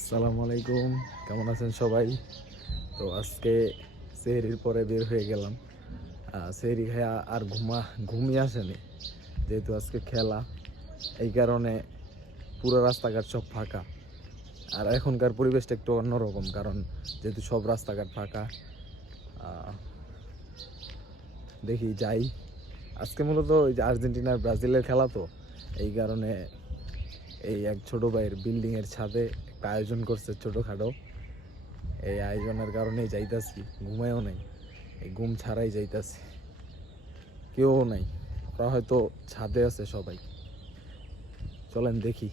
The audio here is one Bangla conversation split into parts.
আসসালামু আলাইকুম, কেমন আছেন সবাই? তো আজকে সেহরির পরে বের হয়ে গেলাম। সেহরি খায়া আর ঘুমিয়ে আসেনি, যেহেতু আজকে খেলা, এই কারণে পুরো রাস্তাঘাট সব ফাঁকা। আর এখনকার পরিবেশটা একটু অন্যরকম, কারণ যেহেতু সব রাস্তাঘাট ফাঁকা। দেখি যাই। আজকে মূলত ওই যে আর্জেন্টিনার ব্রাজিলের খেলা, তো এই কারণে এই এক ছোট ভাইয়ের বিল্ডিংয়ের ছাদে একটা আয়োজন করছে ছোটোখাটো। এই আয়োজনের কারণেই যাইতাছি, ঘুমায়ও নাই, এই ঘুম ছাড়াই যাইতাছি, কেউ নাই, ওরা হয়তো ছাদে আছে সবাই। চলেন দেখি।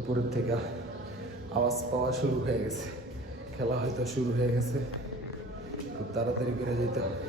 উপরের থেকে আওয়াজ পাওয়া শুরু হয়ে গেছে, খেলা হয়তো শুরু হয়ে গেছে, খুব তাড়াতাড়ি করে যেতে হবে।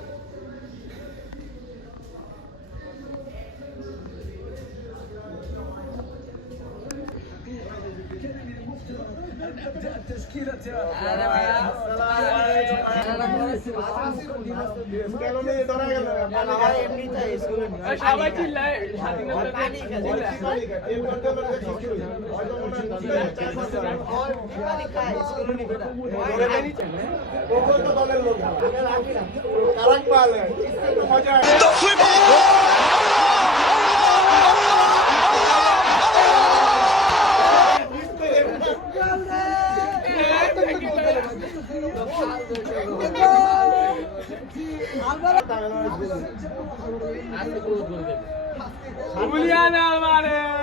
Julian Alvarez!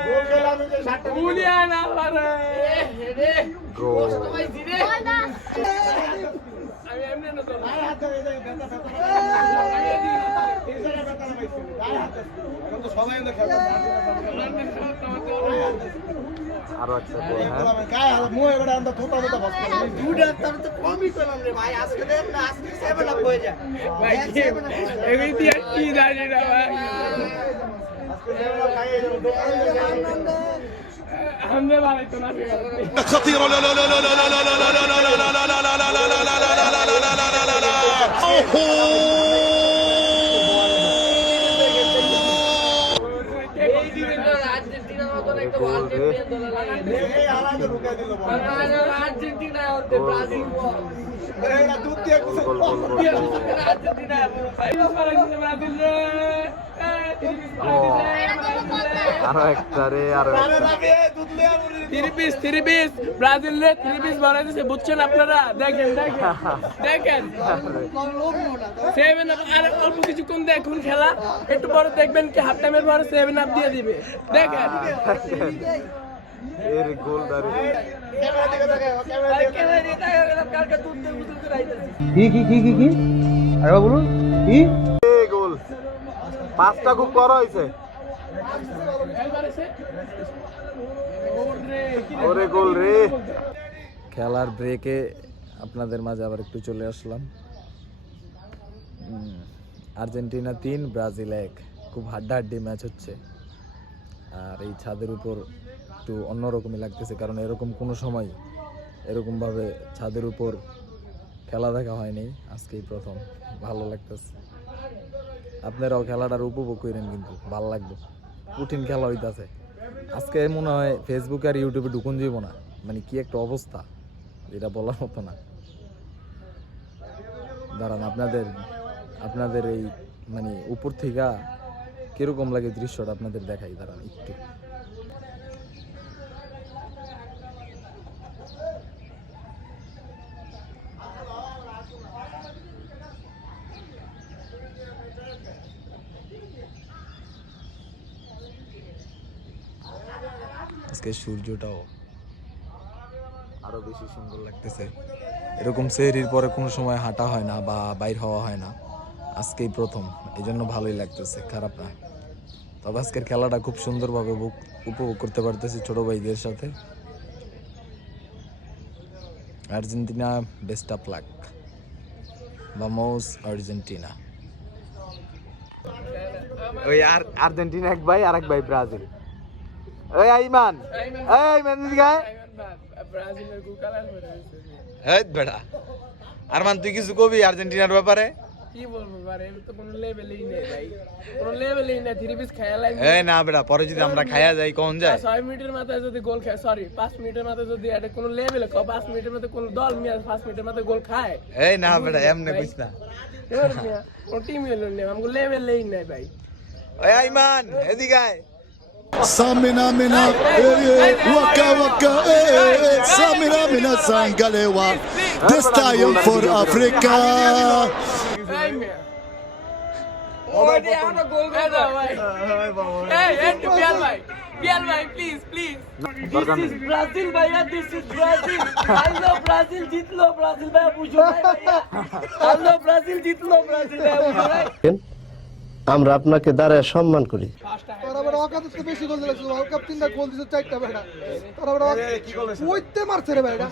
Julian Alvarez! Goal! আরো একটা خطيرة لا لا لا لا لا لا لا لا لا لا لا لا لا لا لا لا আরো একটা রে, আরো থ্রি পিস ব্রাজিল রে থ্রি পিস বানাই দিয়েছে, বুঝছেন আপনারা? দেখেন দেখেন দেখেন, সেভেন আপ। আর অল্প কিছুক্ষণ দেখুন খেলা, একটু পরে দেখবেন কি হাফ টাইমের পরে 7 আপ দিয়ে দিবে। দেখেন এর গোল দাঁড়ি। কি আরে বলুন কি গোল, পাঁচটা খুব বড় হয়েছে। ওরে গোল রে। খেলার ব্রেকে আপনাদের মাঝে আবার একটু চলে আসলাম। আর্জেন্টিনা 3 ব্রাজিল 1, খুব হাড্ডাহাড্ডি ম্যাচ হচ্ছে। আর এই ছাদের উপর একটু অন্যরকমই লাগতেছে, কারণ এরকম কোনো সময় এরকমভাবে ছাদের উপর খেলা দেখা হয়নি, আজকেই প্রথম। ভালো লাগতেছে। আপনারাও খেলাটার উপভোগ করেন, কিন্তু ভালো লাগবে। কঠিন খেলা হইতাছে আজকে, মনে হয় ফেসবুকে আর ইউটিউবে ঢুকুন যাইব না, মানে কি একটা অবস্থা, এটা বলার মতো না। দাঁড়ান, আপনাদের এই মানে উপর থেকে কিরকম লাগে দৃশ্যটা আপনাদের দেখাই। দাঁড়ান একটু। আজকে সূর্যটাও আরো বেশি সুন্দর লাগতেছে। এরকম সেহরির পরে কোনো সময় হাঁটা হয় না বা বাইর হওয়া হয় না, আজকেই প্রথম, এই জন্য ভালোই লাগতেছে, খারাপ না। তবে আজকের খেলাটা খুব সুন্দরভাবে উপভোগ করতে পারতেছি ছোট ভাইদের সাথে। আর্জেন্টিনা, বেস্ট অফ লাক, ভামোস আর্জেন্টিনা। ওই আর্জেন্টিনা এক ভাই, আর এক ভাই ব্রাজিল। এই আইমান, এই আইমান দিকে ব্রাজিলের গোল কালার হয়ে গেছে। এই বেটা আরমান, তুই কিছু কবি আর্জেন্টিনার ব্যাপারে? কি বলবো বারে তো কোনো লেভেলই নেই ভাই, কোনো লেভেলই নেই। 3 পিস খেলা লাগে এই না বেটা, পরে যদি আমরা খাইয়া যাই কোন যায়? 6 মিনিটের মাথায় যদি গোল খায়, সরি 5 মিনিটের মাথায় যদি এটা কোনো লেভেলে 5 মিনিটের মধ্যে কোনো দল মিয়া 5 মিনিটের মাথায় গোল খায়, এই না বেটা, এমনি কইস না। এবার মিয়া কোন টিম এলো নেই, আমগো লেভেলই নেই ভাই। ওই আইমান এদিকে আয়। Samina mina, waka waka, Samina mina sangalewa. This time for Africa. এই মিয়া ওই যে আমরা গোল করে ভাই। এই পিয়াল ভাই, পিয়াল ভাই please please. This is Brazil ভাইয়া, this is Brazil. Hello Brazil জিতলো, ব্রাজিল ভাই বুঝো ভাইয়া। হ্যালো ব্রাজিল জিতলো, ব্রাজিল ভাই বুঝো ভাই। আমরা আপনাকে দাঁড়ায় সম্মান করি। তোরা আবার অকাত থেকে বেশি গোল দিয়েছিল, ওয়ার্ল্ড কাপ 3টা গোল দিয়েছে, 4টা বেটা। তোরা আবার ওইতে মারছে রে ভাই, এটা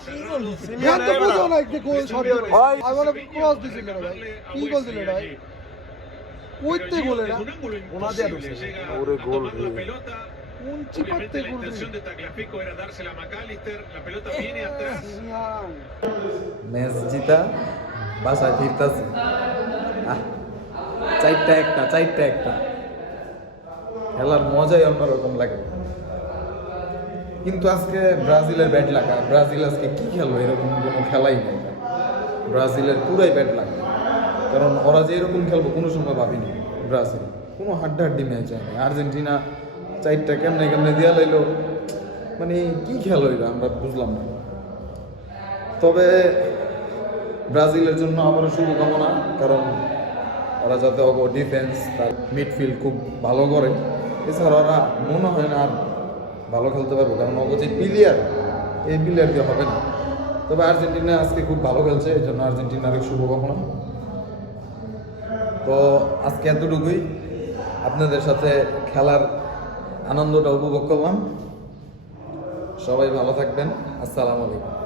ধ্যান তো বুঝো না যে গোল শট দিল। আমি বলে ক্রস দিছিল রে ভাই, কি গোল দিল রে ভাই, ওইতে গোল এটা ওনা দিয়া দিছে। ওরে গোল রে, কোন চিপাতে গোল দিছে। ম্যাচ জিতা বাসায় ফিরতাছে। চারটা একটা খেলার মজাই অন্যরকম লাগে। কিন্তু আজকে ব্রাজিলের ব্যাট লাগা, ব্রাজিল আজকে কি খেলবে এরকম কোনো খেলাই নেই। ব্রাজিলের পুরাই ব্যাট লাগে, কারণ ওরা যে এরকম খেলবো কোনো সময় ভাবিনি। ব্রাজিল কোনো হাড্ডাহাড্ডি ম্যাচ হয় না। আর্জেন্টিনা 4টা কেমনে দিয়া লাইলো, মানে কি খেল হইলো আমরা বুঝলাম না। তবে ব্রাজিলের জন্য আবারও শুভকামনা, কারণ ওরা যাতে ডিফেন্স তার মিডফিল্ড খুব ভালো করে, এছাড়া ওরা মনে হয় না আর ভালো খেলতে পারবো, কারণ ওকে যে প্লেয়ার, এই প্লেয়ার দিয়ে হবে না। তবে আর্জেন্টিনা আজকে খুব ভালো খেলছে, এই জন্য আর্জেন্টিনার শুভকামনা। তো আজকে এতটুকুই, আপনাদের সাথে খেলার আনন্দটা উপভোগ করলাম। সবাই ভালো থাকবেন, আসসালামু আলাইকুম।